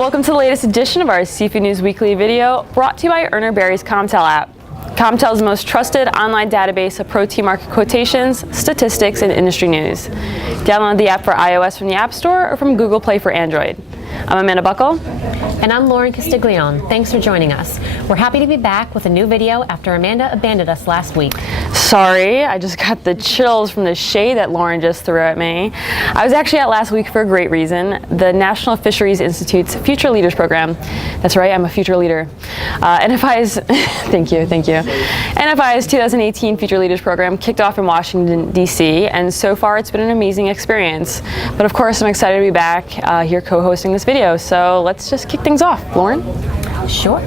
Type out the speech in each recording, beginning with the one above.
Welcome to the latest edition of our Seafood News Weekly video, brought to you by Urner Barry's Comtel app. Comtel's most trusted online database of protein market quotations, statistics, and industry news. Download the app for iOS from the App Store or from Google Play for Android. I'm Amanda Buckle. And I'm Lauren Castiglione. Thanks for joining us. We're happy to be back with a new video after Amanda abandoned us last week. Sorry, I just got the chills from the shade that Lauren just threw at me. I was actually out last week for a great reason, the National Fisheries Institute's Future Leaders Program. That's right, I'm a future leader. NFI's, thank you. NFI's 2018 Future Leaders Program kicked off in Washington, D.C., and so far it's been an amazing experience. But of course, I'm excited to be back here co-hosting this video, so let's just kick things off. Lauren? Sure.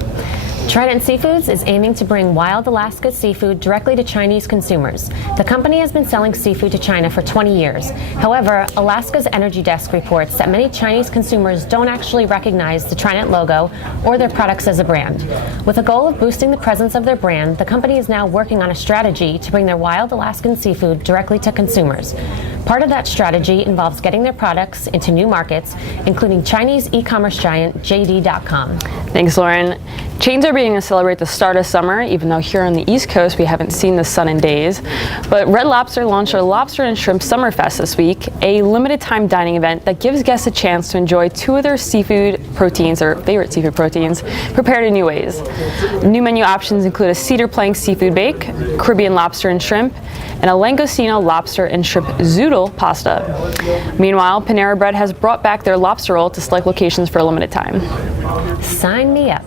Trident Seafoods is aiming to bring wild Alaska seafood directly to Chinese consumers. The company has been selling seafood to China for 20 years. However, Alaska's Energy Desk reports that many Chinese consumers don't actually recognize the Trident logo or their products as a brand. With a goal of boosting the presence of their brand, the company is now working on a strategy to bring their wild Alaskan seafood directly to consumers. Part of that strategy involves getting their products into new markets, including Chinese e-commerce giant JD.com. Thanks, Lauren. Chains are beginning to celebrate the start of summer, even though here on the East Coast we haven't seen the sun in days. But Red Lobster launched a Lobster and Shrimp Summerfest this week, a limited time dining event that gives guests a chance to enjoy two of their seafood proteins, or favorite seafood proteins, prepared in new ways. New menu options include a cedar plank seafood bake, Caribbean lobster and shrimp, and a langostino lobster and shrimp zoodle pasta. Meanwhile, Panera Bread has brought back their lobster roll to select locations for a limited time. Sign me up.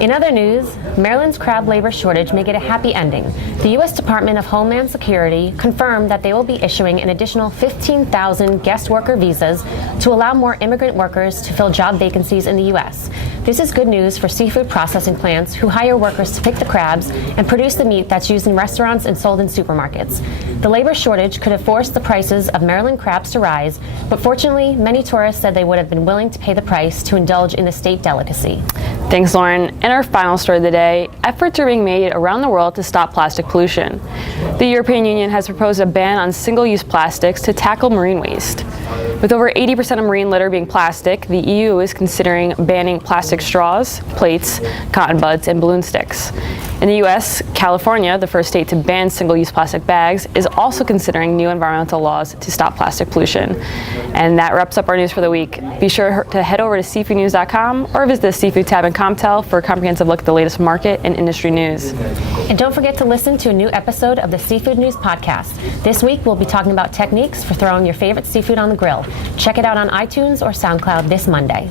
In other news, Maryland's crab labor shortage may get a happy ending. The U.S. Department of Homeland Security confirmed that they will be issuing an additional 15,000 guest worker visas to allow more immigrant workers to fill job vacancies in the U.S. This is good news for seafood processing plants who hire workers to pick the crabs and produce the meat that's used in restaurants and sold in supermarkets. The labor shortage could have forced the prices of Maryland crabs to rise, but fortunately, many tourists said they would have been willing to pay the price to indulge in the state delicacy. Thanks, Lauren. And our final story of the day, efforts are being made around the world to stop plastic pollution. The European Union has proposed a ban on single-use plastics to tackle marine waste. With over 80% of marine litter being plastic, the EU is considering banning plastic straws, plates, cotton buds, and balloon sticks. In the U.S., California, the first state to ban single-use plastic bags, is also considering new environmental laws to stop plastic pollution. And that wraps up our news for the week. Be sure to head over to seafoodnews.com or visit the Seafood tab in Comtel for a comprehensive look at the latest market and industry news. And don't forget to listen to a new episode of the Seafood News Podcast. This week, we'll be talking about techniques for throwing your favorite seafood on the grill. Check it out on iTunes or SoundCloud this Monday.